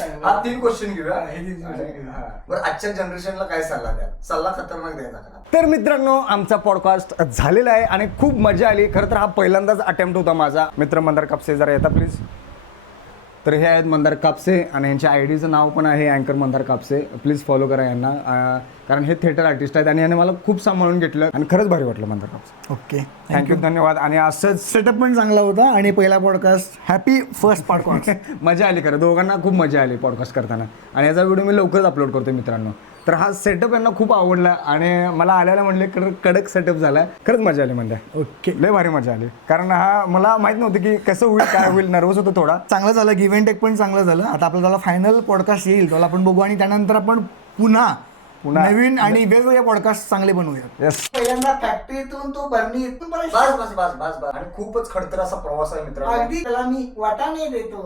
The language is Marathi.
हा 3 क्वेश्चन घेऊया. बरं, आजच्या जनरेशनला काय सल्ला द्या? सल्ला खतरनाक द्यायचा का? तर मित्रांनो, आमचा पॉडकास्ट झालेला आहे आणि खूप मजा आली. खरं तर हा पहिल्यांदाच अटेम्प्ट होता माझा. मित्र मंदार कापसे जरा येता प्लीज. तर हे आहेत मंदार कापसे आणि यांच्या आयडीचं नाव पण आहे अँकर मंदार कापसे. प्लीज फॉलो करा यांना, कारण हे थिएटर आर्टिस्ट आहेत आणि याने मला खूप सांभाळून घेतलं आणि खरंच भारी वाटलं मंदार कापसे. ओके, थँक्यू, धन्यवाद. आणि असंच सेटअप पण चांगला होता आणि पहिला पॉडकास्ट. Happy first podcast. मजा आली खरं, दोघांना खूप मजा आली पॉडकास्ट करताना. आणि याचा व्हिडिओ मी लवकरच अपलोड करतो मित्रांनो. तर हा सेटअप यांना खूप आवडला आणि मला आल्याला म्हणले कडक सेटअप झाला. खरंच मजा आली म्हणजे. ओके, लय भारी मजा आली, कारण हा मला माहित नव्हतं की कसं होईल, काय होईल. नर्वस होतो थोडा. चांगलं झालं. गिव्ह अँड टेक पण चांगलं झालं. आता आपल्याला फायनल पॉडकास्ट येईल, त्याला आपण बघू आणि त्यानंतर आपण पुन्हा नवीन आणि वेगवेगळे पॉडकास्ट चांगले बनवूया. येस. पहिल्यांदा फॅक्टरीतून तो बर्नी बस बस बस बस बस. आणि खूपच खडतर असा प्रवास आहे मित्रांनो. अगदी त्याला मी वाटाणे देतो.